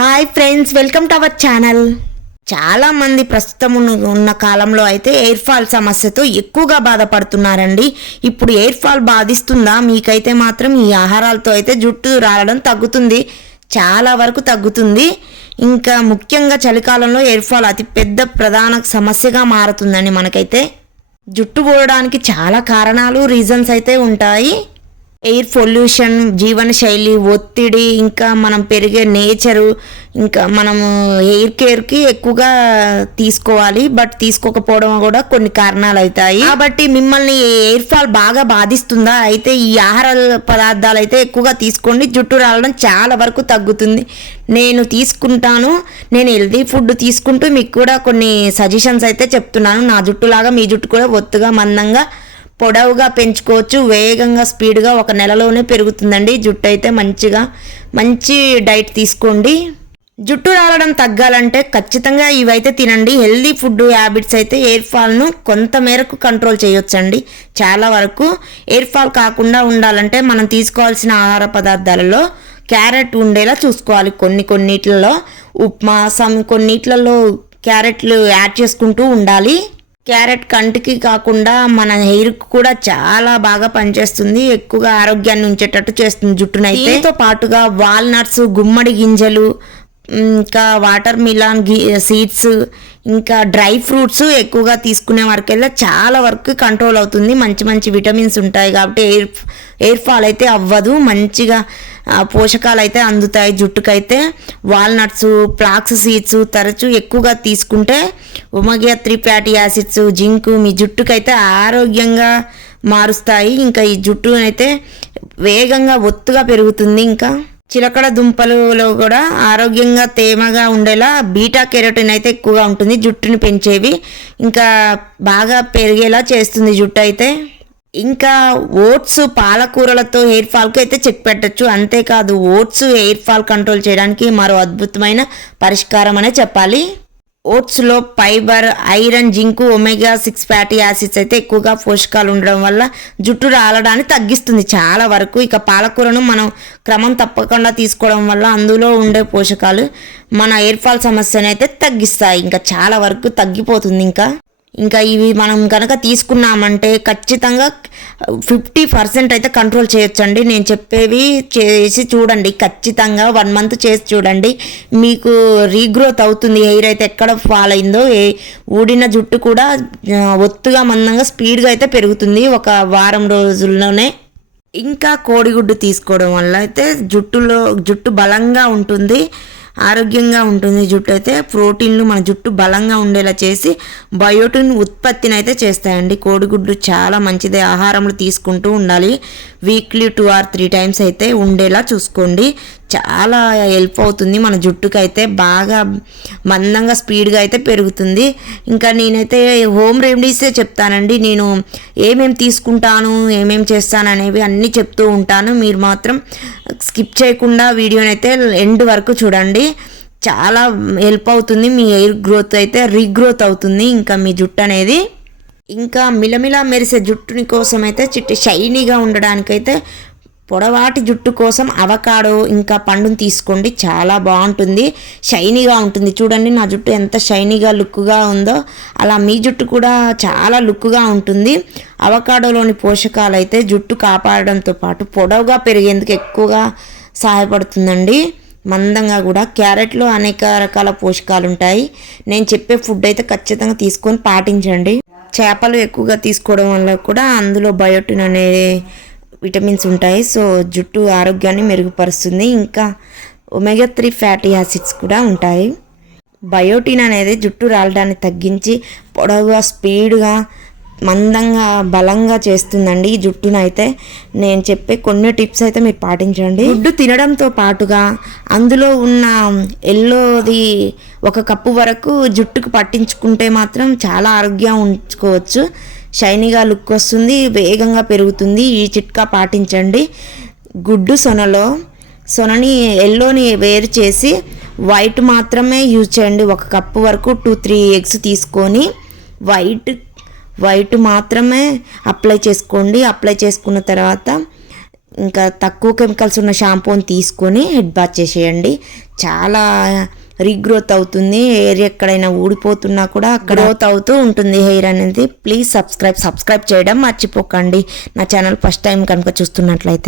Hi friends welcome to our channel. చాలా మంది ప్రస్తుతం ఉన్న- కాలంలో అయితే ఎయిర్ ఫాల్ సమస్యతో ఎక్కువగా బాధపడుతున్నారండి. ఇప్పుడు ఎయిర్ ఫాల్ బాధిస్తుందా? మీకైతే మాత్రం ఈ ఆహారాలతో అయితే జుట్టు రావడం తగ్గుతుంది. చాలా వరకు తగ్గుతుంది. ఇంకా ముఖ్యంగా చలికాలంలో ఎయిర్ ఫాల్ అతి పెద్ద ప్రధాన సమస్యగా మారుతుందండి మనకైతే. జుట్టు పోవడానికి చాలా కారణాలు రీజన్స్ అయితే ఉంటాయి. ఎయిర్ పొల్యూషన్ జీవన శైలి ఒత్తిడి ఇంకా మనం పెరిగే నేచరు ఇంకా మనము ఎయిర్ కేర్కి ఎక్కువగా తీసుకోవాలి. బట్ తీసుకోకపోవడం కూడా కొన్ని కారణాలు అవుతాయి కాబట్టి మిమ్మల్ని ఎయిర్ ఫాల్ బాగా బాధిస్తుందా? అయితే ఈ ఆహార పదార్థాలు అయితే ఎక్కువగా తీసుకోండి. జుట్టు రావడం చాలా వరకు తగ్గుతుంది. నేను తీసుకుంటాను. నేను హెల్దీ ఫుడ్ తీసుకుంటూ మీకు కూడా కొన్ని సజెషన్స్ అయితే చెప్తున్నాను. నా జుట్టులాగా మీ జుట్టు కూడా ఒత్తుగా మందంగా పొడవుగా పెంచుకోవచ్చు. వేగంగా స్పీడ్గా ఒక నెలలోనే పెరుగుతుందండి. జుట్టు అయితే మంచిగా మంచి డైట్ తీసుకోండి. జుట్టు రాలడం తగ్గాలంటే ఖచ్చితంగా ఇవైతే తినండి. హెల్దీ ఫుడ్ హ్యాబిట్స్ అయితే ఎయిర్ ఫాల్ను కొంత మేరకు కంట్రోల్ చేయొచ్చండి. చాలా వరకు ఎయిర్ ఫాల్ కాకుండా ఉండాలంటే మనం తీసుకోవాల్సిన ఆహార పదార్థాలలో క్యారెట్ ఉండేలా చూసుకోవాలి. కొన్ని కొన్నిట్లలో ఉప్మా సమ్ కొన్నిట్లలో క్యారెట్లు యాడ్ చేసుకుంటూ ఉండాలి. క్యారెట్ కంటికి కాకుండా మన హెయిర్ కూడా చాలా బాగా పనిచేస్తుంది. ఎక్కువగా ఆరోగ్యాన్ని ఉంచేటట్టు చేస్తుంది జుట్టునైతే. దీంతో పాటుగా వాల్నట్స్ గుమ్మడి గింజలు ఇంకా వాటర్ మిలాన్ గీ సీడ్స్ ఇంకా డ్రై ఫ్రూట్స్ ఎక్కువగా తీసుకునే వరకెల్లా చాలా వరకు కంట్రోల్ అవుతుంది. మంచి మంచి విటమిన్స్ ఉంటాయి కాబట్టి ఎయిర్ ఎయిర్ ఫాల్ అయితే అవ్వదు. మంచిగా పోషకాలు అయితే అందుతాయి. జుట్టుకైతే వాల్నట్స్ ఫ్లాక్స్ సీడ్స్ తరచూ ఎక్కువగా తీసుకుంటే omega three fatty acids zinc మీ జుట్టుకైతే ఆరోగ్యంగా మారుస్తాయి. ఇంకా ఈ జుట్టు అయితే వేగంగా ఒత్తుగా పెరుగుతుంది. ఇంకా చిలకడ దుంపలలో కూడా ఆరోగ్యంగా తేమగా ఉండేలా బీటా కెరోటిన్ అయితే ఎక్కువగా ఉంటుంది. జుట్టుని పెంచేవి ఇంకా బాగా పెరిగేలా చేస్తుంది జుట్టు అయితే. ఇంకా ఓట్స్ పాలకూరలతో హెయిర్ ఫాల్కి అయితే చెక్ పెట్టచ్చు. అంతేకాదు ఓట్స్ హెయిర్ ఫాల్ కంట్రోల్ చేయడానికి మరో అద్భుతమైన పరిష్కారం అనే చెప్పాలి. ఓట్స్లో fibre iron zinc omega six fatty acids అయితే ఎక్కువగా పోషకాలు ఉండడం వల్ల జుట్టు రాలడాన్ని తగ్గిస్తుంది. చాలా వరకు ఇక పాలకూరను మనం క్రమం తప్పకుండా తీసుకోవడం వల్ల అందులో ఉండే పోషకాలు మన ఎయిర్ ఫాల్ సమస్యను అయితే తగ్గిస్తాయి. ఇంకా చాలా వరకు తగ్గిపోతుంది ఇంకా. ఇంకా ఇవి మనం కనుక తీసుకున్నామంటే ఖచ్చితంగా ఫిఫ్టీ పర్సెంట్ అయితే కంట్రోల్ చేయొచ్చండి. నేను చెప్పేవి చేసి చూడండి. ఖచ్చితంగా వన్ మంత్ చేసి చూడండి. మీకు రీగ్రోత్ అవుతుంది. హెయిర్ అయితే ఎక్కడ ఫాల్ అయిందో ఏ ఊడిన జుట్టు కూడా ఒత్తుగా మందంగా స్పీడ్గా అయితే పెరుగుతుంది ఒక వారం రోజుల్లోనే. ఇంకా కోడిగుడ్డు తీసుకోవడం వల్ల అయితే జుట్టులో జుట్టు బలంగా ఉంటుంది. ఆరోగ్యంగా ఉంటుంది జుట్టు అయితే. ప్రోటీన్లు మన జుట్టు బలంగా ఉండేలా చేసి బయోటిన్ ఉత్పత్తిని అయితే చేస్తాయండి. కోడిగుడ్డు చాలా మంచిది. ఆహారంలో తీసుకుంటూ ఉండాలి. Weekly two or three times అయితే ఉండేలా చూసుకోండి. చాలా హెల్ప్ అవుతుంది మన జుట్టుకైతే. బాగా మందంగా స్పీడ్గా అయితే పెరుగుతుంది. ఇంకా నేనైతే హోమ్ రెమెడీసే చెప్తానండి. నేను ఏమేమి తీసుకుంటాను ఏమేమి చేస్తాను అనేవి అన్నీ చెప్తూ ఉంటాను. మీరు మాత్రం స్కిప్ చేయకుండా వీడియోని అయితే ఎండ్ వరకు చూడండి. చాలా హెల్ప్ అవుతుంది. మీ హెయిర్ గ్రోత్ అయితే రీగ్రోత్ అవుతుంది. ఇంకా మీ జుట్టు అనేది ఇంకా మిలమిలా మెరిసే జుట్టుని కోసం అయితే చిట్టి షైనీగా ఉండడానికైతే పొడవాటి జుట్టు కోసం అవకాడో ఇంకా పండుని తీసుకోండి. చాలా బాగుంటుంది. షైనీగా ఉంటుంది. చూడండి నా జుట్టు ఎంత షైనీగా లుక్గా ఉందో. అలా మీ జుట్టు కూడా చాలా లుక్గా ఉంటుంది. అవకాడోలోని పోషకాలు అయితే జుట్టు కాపాడడంతో పాటు పొడవుగా పెరిగేందుకు ఎక్కువగా సహాయపడుతుందండి. మందంగా కూడా క్యారెట్లో అనేక రకాల పోషకాలు ఉంటాయి నేను చెప్పే ఫుడ్ అయితే ఖచ్చితంగా తీసుకొని పాటించండి. చేపలు ఎక్కువగా తీసుకోవడం వల్ల కూడా అందులో బయోటిన్ అనే విటమిన్స్ ఉంటాయి. సో జుట్టు ఆరోగ్యాన్ని మెరుగుపరుస్తుంది. ఇంకా ఒమేగా త్రీ ఫ్యాటీ యాసిడ్స్ కూడా ఉంటాయి. బయోటిన్ అనేది జుట్టు రాలడాన్ని తగ్గించి పొడవుగా స్పీడ్గా మందంగా బలంగా చేస్తుందండి ఈ జుట్టునైతే. నేను చెప్పే కొన్ని టిప్స్ అయితే మీరు పాటించండి. గుడ్డు తినడంతో పాటుగా అందులో ఉన్న ఎల్లోది ఒక కప్పు వరకు జుట్టుకు పట్టించుకుంటే మాత్రం చాలా ఆరోగ్యం ఉంచుకోవచ్చు. షైనీగా లుక్ వస్తుంది వేగంగా పెరుగుతుంది ఈ చిట్కా పాటించండి. గుడ్డు సొనలో సొనని ఎల్లోని వేరు చేసి వైట్ మాత్రమే యూజ్ చేయండి. ఒక కప్పు వరకు టూ త్రీ ఎగ్స్ తీసుకొని వైట్ వైట్ మాత్రమే అప్లై చేసుకోండి. అప్లై చేసుకున్న తర్వాత ఇంకా తక్కువ కెమికల్స్ ఉన్న షాంపూని తీసుకొని హెడ్ బాత్ చేసేయండి. చాలా రీగ్రోత్ అవుతుంది. హెయిర్ ఎక్కడైనా ఊడిపోతున్నా కూడా గ్రోత్ అవుతూ ఉంటుంది హెయిర్ అనేది. ప్లీజ్ సబ్స్క్రైబ్ సబ్స్క్రైబ్ చేయడం మర్చిపోకండి. నా ఛానల్ ఫస్ట్ టైం కనుక చూస్తున్నట్లయితే.